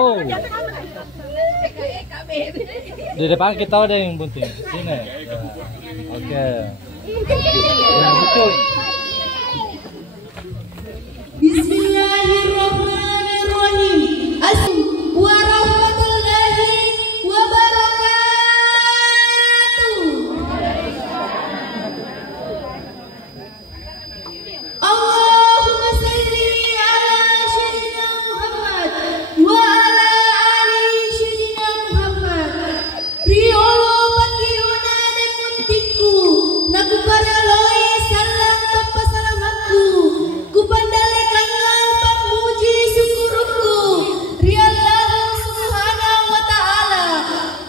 Oh. Di depan kita ada yang bunting. Sini. Oke. Betul. Bismillahirrahmanirrahim. Assalamualaikum warahmatullahi wabarakatuh. Allahumma salli ala sayyidina Muhammad wa ala ali sayyidina Muhammad. Riolo pakiuna de kuntiku nakuparaloi salam papa salamaku kupandalekan pamuji syukurku riallahu subhanahu wa ta'ala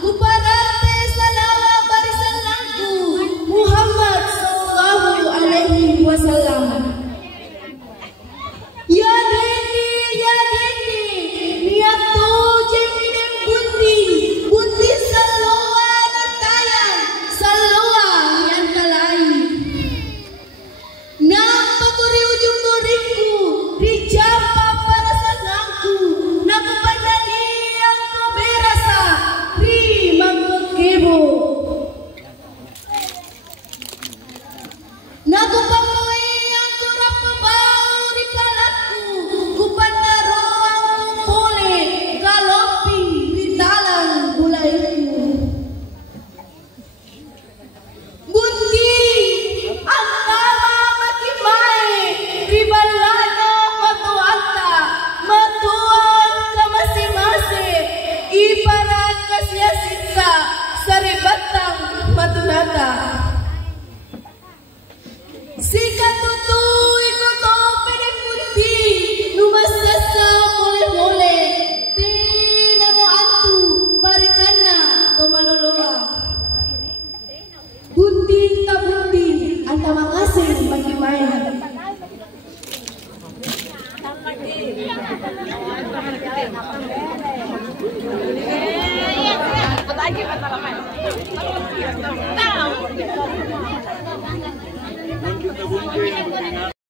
kuparate salawa barisanku Muhammad sallallahu alaihi wasallam. Ya deni niat tu jemine bunti salwa natayang salwa yang talai nam paturi ujung duriku dijapa para sanangku naku pandali yang kau berasa ri mangkebo naku pamoi yang kurang pembau di palatku ku pandaro ang boleh galopi di talang bulaiku bunti antara makimai ribalana matuanta matuan kamasi-masi ibarat kasyasita saribatang matunata sikat tutu ikoto pede bunti numasasa mole-mole tina mo antu barikana tomaloloa bunti ta bunti anta makasih bagi main. Kita